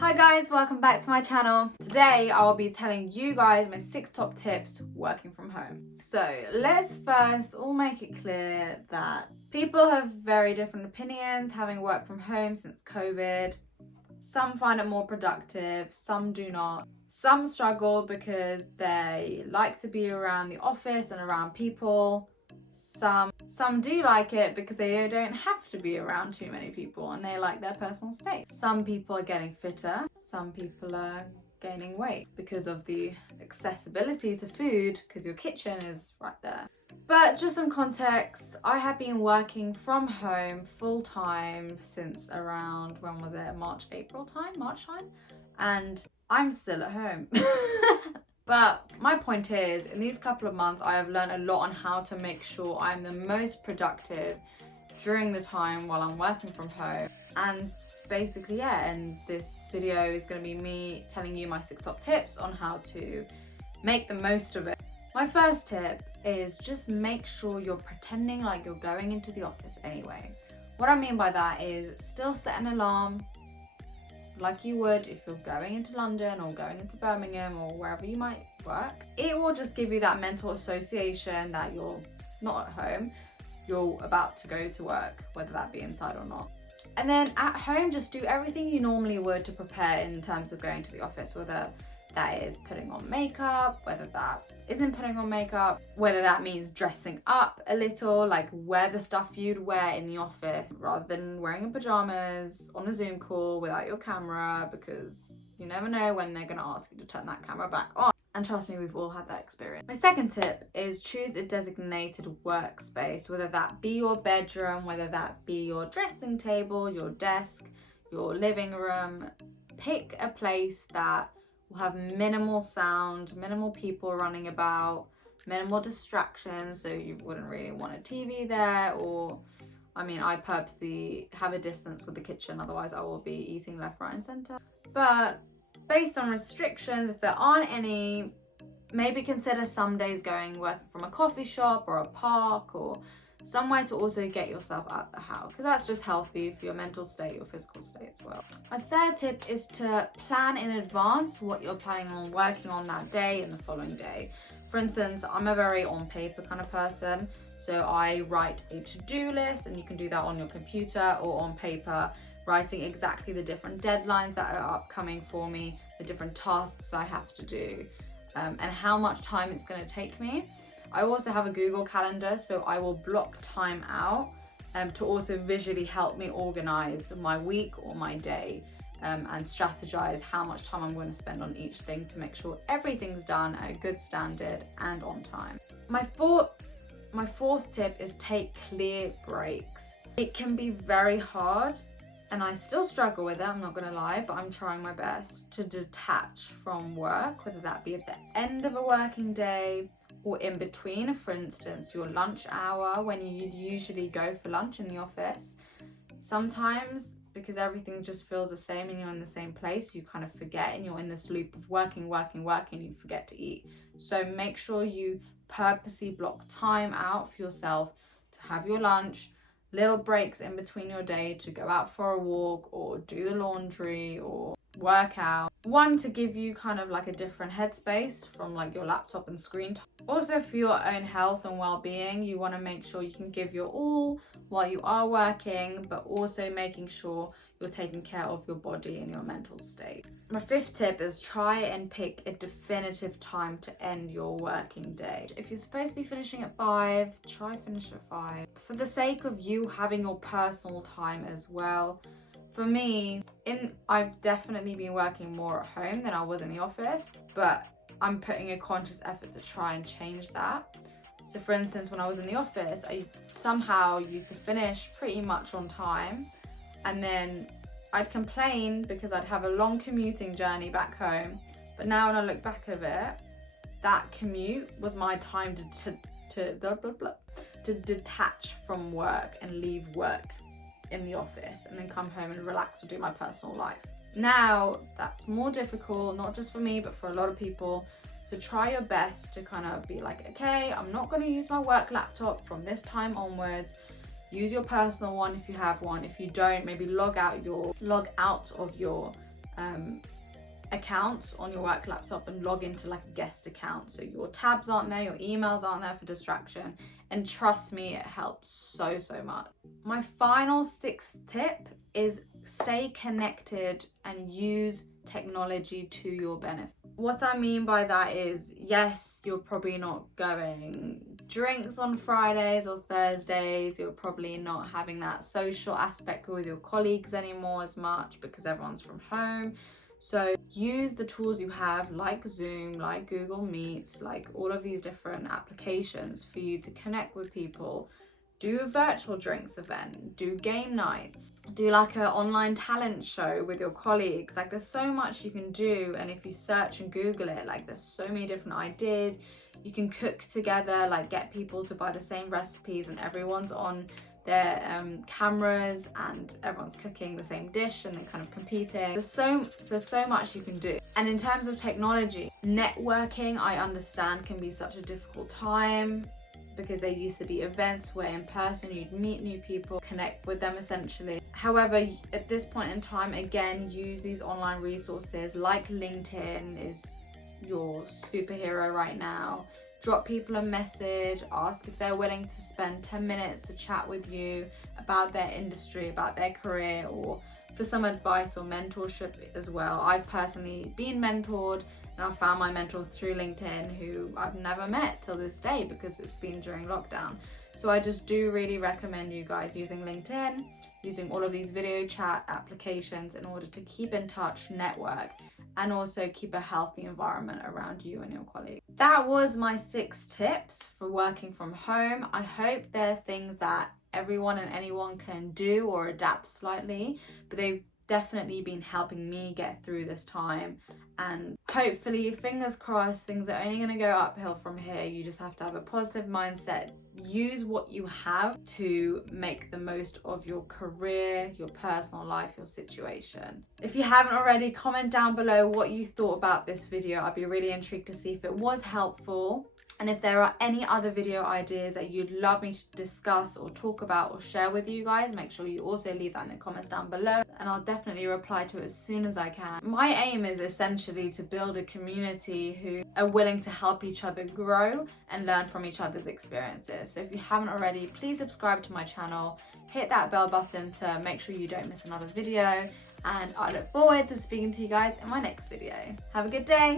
Hi guys, welcome back to my channel. Today I will be telling you guys my 6 top tips working from home. So let's first all make it clear that people have very different opinions having worked from home since COVID. Some find it more productive, some do not. Some struggle because they like to be around the office and around people. Some do like it because they don't have to be around too many people and they like their personal space. Some people are getting fitter, some people are gaining weight because of the accessibility to food because your kitchen is right there. But just some context, I have been working from home full time since around, when was it? March time? And I'm still at home. But my point is, in these couple of months, I have learned a lot on how to make sure I'm the most productive during the time while I'm working from home. And basically, yeah, and this video is going to be me telling you my 6 top tips on how to make the most of it. My first tip is just make sure you're pretending like you're going into the office anyway. What I mean by that is still set an alarm, like you would if you're going into London or going into Birmingham or wherever you might work. It will just give you that mental association that you're not at home, you're about to go to work, whether that be inside or not. And then at home, just do everything you normally would to prepare in terms of going to the office, whether that is putting on makeup, whether that isn't putting on makeup, whether that means dressing up a little, like wear the stuff you'd wear in the office rather than wearing in pajamas on a Zoom call without your camera, because you never know when they're going to ask you to turn that camera back on. And trust me, we've all had that experience. My second tip is choose a designated workspace, whether that be your bedroom, whether that be your dressing table, your desk, your living room. Pick a place that will have minimal sound, minimal people running about, minimal distractions, so you wouldn't really want a TV there, or I purposely have a distance with the kitchen, otherwise I will be eating left, right and centre. But based on restrictions, if there aren't any, maybe consider some days working from a coffee shop or a park or somewhere to also get yourself out of the house, because that's just healthy for your mental state, your physical state as well. My third tip is to plan in advance what you're planning on working on that day and the following day. For instance, I'm a very on paper kind of person, so I write a to-do list, and you can do that on your computer or on paper, writing exactly the different deadlines that are upcoming for me, the different tasks I have to do, and how much time it's going to take me. I also have a Google Calendar, so I will block time out to also visually help me organize my week or my day, and strategize how much time I'm going to spend on each thing to make sure everything's done at a good standard and on time. My fourth tip is take clear breaks. It can be very hard, and I still struggle with it, I'm not gonna lie, but I'm trying my best to detach from work, whether that be at the end of a working day or in between. For instance, your lunch hour when you usually go for lunch in the office. Sometimes, because everything just feels the same and you're in the same place, you kind of forget and you're in this loop of working, you forget to eat. So make sure you purposely block time out for yourself to have your lunch, little breaks in between your day to go out for a walk or do the laundry or work out. One, to give you kind of like a different headspace from like your laptop and screen time. Also for your own health and well-being, you want to make sure you can give your all while you are working, but also making sure you're taking care of your body and your mental state. My fifth tip is try and pick a definitive time to end your working day. If you're supposed to be finishing at 5, try finish at 5. For the sake of you having your personal time as well. For me, I've definitely been working more at home than I was in the office, but I'm putting a conscious effort to try and change that. So for instance, when I was in the office, I somehow used to finish pretty much on time, and then I'd complain because I'd have a long commuting journey back home. But now when I look back at it, that commute was my time to detach from work and leave work in the office and then come home and relax or do my personal life. Now that's more difficult, not just for me but for a lot of people, so try your best to kind of be like, okay, I'm not going to use my work laptop from this time onwards. Use your personal one if you have one. If you don't, maybe log out of your accounts on your work laptop and log into like a guest account, so your tabs aren't there, your emails aren't there for distraction, and trust me, it helps so much. My final sixth tip is stay connected and use technology to your benefit. What I mean by that is, yes, you're probably not going drinks on Fridays or Thursdays, you're probably not having that social aspect with your colleagues anymore as much because everyone's from home. So use the tools you have, like Zoom, like Google Meets, like all of these different applications for you to connect with people. Do a virtual drinks event, do game nights, do like an online talent show with your colleagues. Like there's so much you can do, and if you search and Google it, like there's so many different ideas. You can cook together, like get people to buy the same recipes and everyone's on their cameras and everyone's cooking the same dish and then kind of competing. There's so much you can do. And in terms of technology, networking, I understand can be such a difficult time because there used to be events where in person you'd meet new people, connect with them essentially. However, at this point in time, again, use these online resources like LinkedIn is your superhero right now. Drop people a message, ask if they're willing to spend 10 minutes to chat with you about their industry, about their career, or for some advice or mentorship as well. I've personally been mentored, and I found my mentor through LinkedIn, who I've never met till this day because it's been during lockdown. So I just do really recommend you guys using LinkedIn, using all of these video chat applications in order to keep in touch, network, and also keep a healthy environment around you and your colleagues. That was my 6 tips for working from home. I hope they're things that everyone and anyone can do or adapt slightly, but they've definitely been helping me get through this time. And hopefully, fingers crossed, things are only going to go uphill from here. You just have to have a positive mindset. Use what you have to make the most of your career, your personal life, your situation. If you haven't already, comment down below what you thought about this video. I'd be really intrigued to see if it was helpful. And if there are any other video ideas that you'd love me to discuss or talk about or share with you guys, make sure you also leave that in the comments down below, and I'll definitely reply to it as soon as I can. My aim is essentially to build a community who are willing to help each other grow and learn from each other's experiences. So if you haven't already, please subscribe to my channel, hit that bell button to make sure you don't miss another video, and I look forward to speaking to you guys in my next video. Have a good day.